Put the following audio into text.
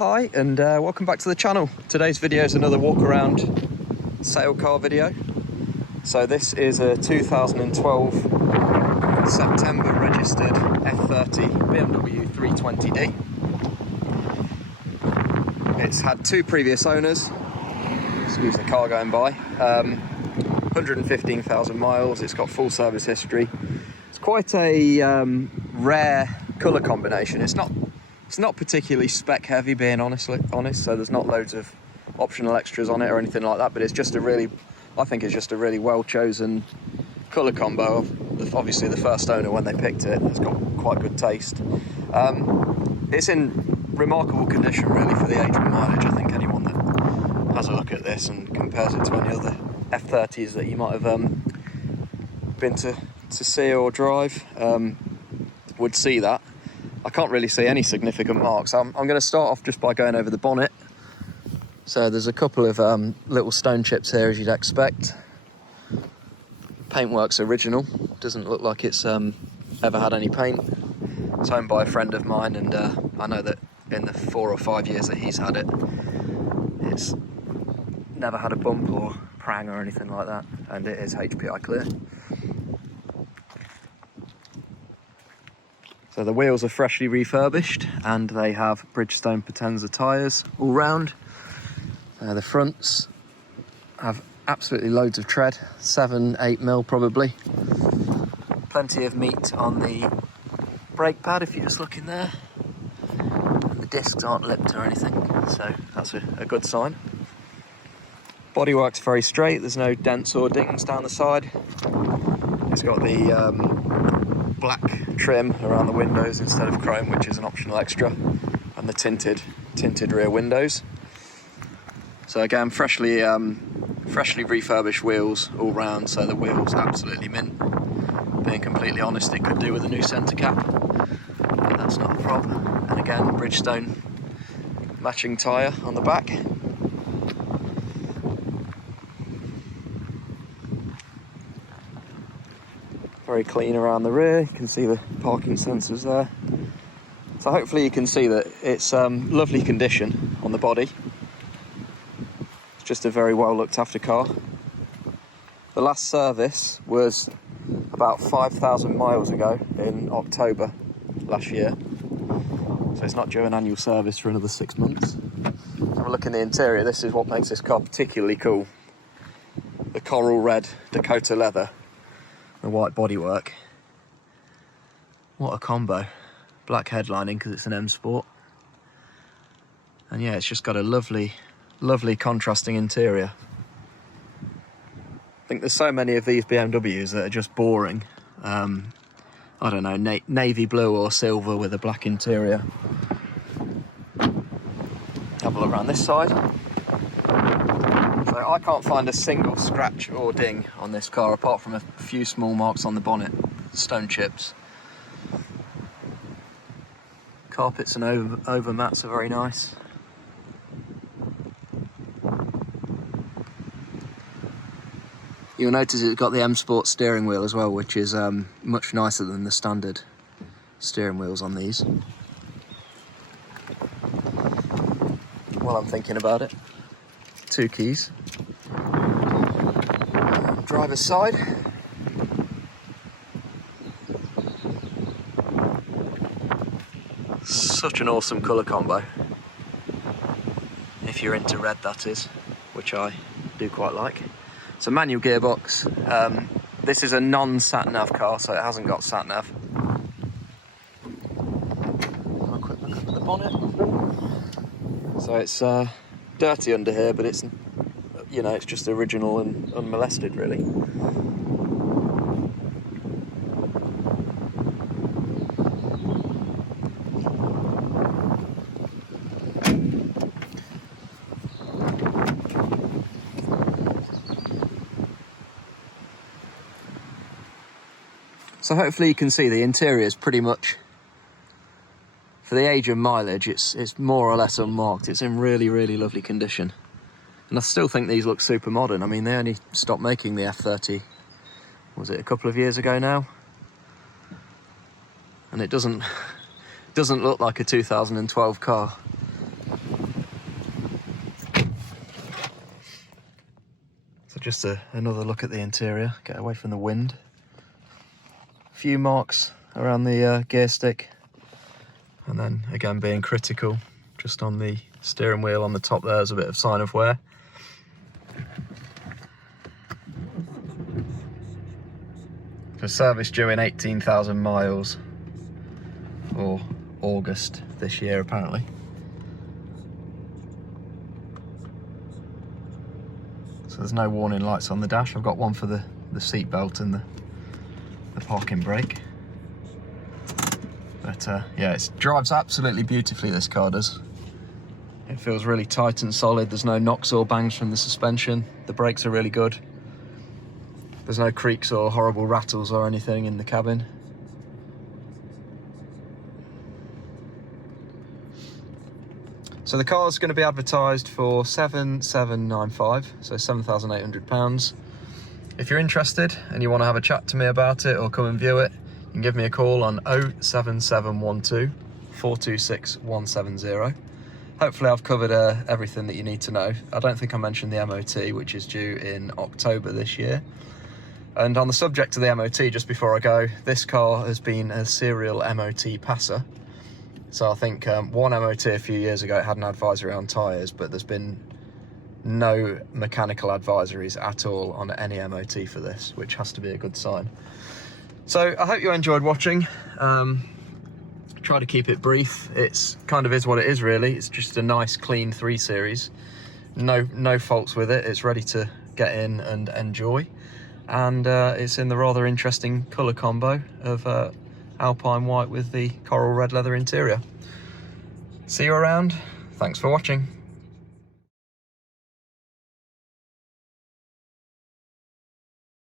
Hi and welcome back to the channel. Today's video is another walk around sale car video. So this is a 2012 September registered F30 BMW 320d. It's had two previous owners, excuse the car going by, 115,000 miles, it's got full service history. It's quite a rare colour combination. It's not particularly spec heavy, being honest, so there's not loads of optional extras on it or anything like that, but it's just I think it's just a really well chosen colour combo. Obviously the first owner, when they picked it, has got quite good taste. It's in remarkable condition really for the age and mileage. I think anyone that has a look at this and compares it to any other F30s that you might have been to see or drive would see that. I can't really see any significant marks. I'm going to start off just by going over the bonnet. So there's a couple of little stone chips here, as you'd expect. Paintwork's original. Doesn't look like it's ever had any paint. It's owned by a friend of mine, and I know that in the 4 or 5 years that he's had it, it's never had a bump or prang or anything like that, and it is HPI clear. So the wheels are freshly refurbished and they have Bridgestone Potenza tyres all round. The fronts have absolutely loads of tread, 7-8 mil probably. Plenty of meat on the brake pad if you just look in there. And the discs aren't lipped or anything, so that's a good sign. Bodywork's very straight, there's no dents or dings down the side. It's got the black trim around the windows instead of chrome, which is an optional extra, and the tinted rear windows. So again, freshly refurbished wheels all round, so the wheels absolutely mint. Being completely honest, it could do with a new centre cap, but that's not a problem. And again, Bridgestone matching tyre on the back. Very clean around the rear, you can see the parking sensors there. So hopefully you can see that it's lovely condition on the body. It's just a very well looked after car. The last service was about 5,000 miles ago in October last year. So it's not due an annual service for another 6 months. Have a look in the interior. This is what makes this car particularly cool. The coral red Dakota leather. The white bodywork. What a combo. Black headlining because it's an M Sport. And yeah, it's just got a lovely contrasting interior. I think there's so many of these BMWs that are just boring. I don't know, navy blue or silver with a black interior. Have a look around this side. So I can't find a single scratch or ding on this car, apart from a few small marks on the bonnet, stone chips. Carpets and over mats are very nice. You'll notice it's got the M Sport steering wheel as well, which is much nicer than the standard steering wheels on these. While I'm thinking about it, 2 keys. Driver's side. Such an awesome colour combo. If you're into red, that is, which I do quite like. It's a manual gearbox. This is a non-sat-nav car, so it hasn't got sat-nav. Have a quick look at the bonnet. So it's dirty under here, but it's, you know, it's just original and unmolested really. So hopefully you can see the interior is pretty much, for the age and mileage, it's more or less unmarked. It's in really lovely condition. And I still think these look super modern. I mean, they only stopped making the F30, was it a couple of years ago now? And it doesn't look like a 2012 car. So just another look at the interior, get away from the wind. A few marks around the gear stick, and then again being critical, just on the steering wheel on the top there's a bit of sign of wear. So service due in 18,000 miles, or August this year apparently. So there's no warning lights on the dash. I've got one for the seat belt and the parking brake. But yeah, it drives absolutely beautifully, this car does. It feels really tight and solid. There's no knocks or bangs from the suspension. The brakes are really good. There's no creaks or horrible rattles or anything in the cabin. So the car's going to be advertised for £7,795, so £7,800. If you're interested and you want to have a chat to me about it or come and view it, you can give me a call on 07712 426 170. Hopefully I've covered everything that you need to know. I don't think I mentioned the MOT, which is due in October this year. And on the subject of the MOT, just before I go, this car has been a serial MOT passer. So I think one MOT a few years ago, it had an advisory on tyres, but there's been no mechanical advisories at all on any MOT for this, which has to be a good sign. So I hope you enjoyed watching. Try to keep it brief. It's kind of is what it is really. It's just a nice clean 3 Series. No faults with it. It's ready to get in and enjoy. And it's in the rather interesting colour combo of Alpine white with the coral red leather interior. See you around. Thanks for watching.